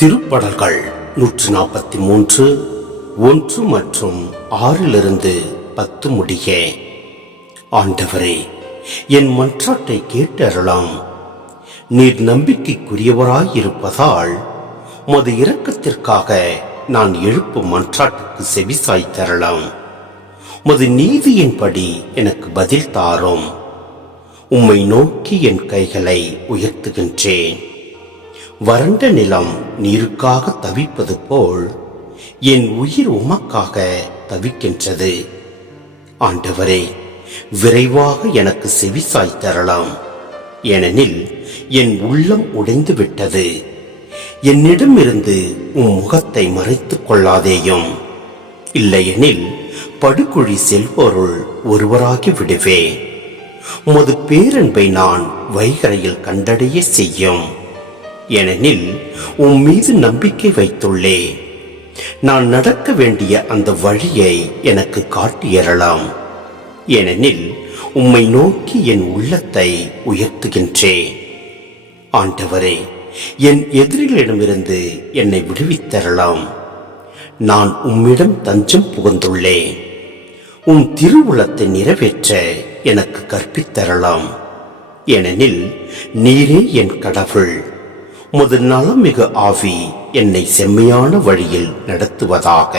திருப்படல்கள் நூற்று நாற்பத்தி மூன்று ஒன்று மற்றும் ஆறிலிருந்து பத்து முடிய. ஆண்டவரே என் மன்றாட்டை கேட்டறலாம் நீர் நம்பிக்கைக்குரியவராயிருப்பதால் மது இரக்கத்திற்காக நான் எழுப்பும் மன்றாட்டுக்கு செவிசாய் தரலாம் மது நீதியின்படி எனக்கு பதில் தாரும். உம்மை நோக்கி என் கைகளை உயர்த்துகின்றேன். வறண்ட நிலம் நீருக்காக தவிப்பது போல் என் உயிர் உமக்காக தவிக்கின்றது. ஆண்டவரே விரைவாக எனக்கு செவிசாய் தரலாம். ஏனெனில் என் உள்ளம் உடைந்து விட்டது என்னிடமிருந்து உம் முகத்தை மறைத்துக் கொள்ளாதேயும். இல்லையெனில் படுகுழி செல்வோருள் ஒருவராகி விடுவேன். உமது பேரன்பை நான் வைகரையில் கண்டடைய செய்யும். ஏனெனில் உன் மீது நம்பிக்கை வைத்துள்ளேன் நான் நடக்க வேண்டிய அந்த வழியை எனக்கு காட்டியறலாம் ஏனெனில் உம்மை நோக்கி என் உள்ளத்தை உயர்த்துகின்றேன் ஆண்டவரே என் எதிரிகளிடமிருந்து என்னை விடுவித்தரலாம் நான் உம்மிடம் தஞ்சம் புகுந்துள்ளேன் உம் திருவுளத்தை நிறைவேற்ற எனக்கு கற்பித்தரலாம் ஏனெனில் நீரே என் கடவுள். முது நலமிகு ஆவி என்னை செம்மையான வழியில் நடத்துவதாக.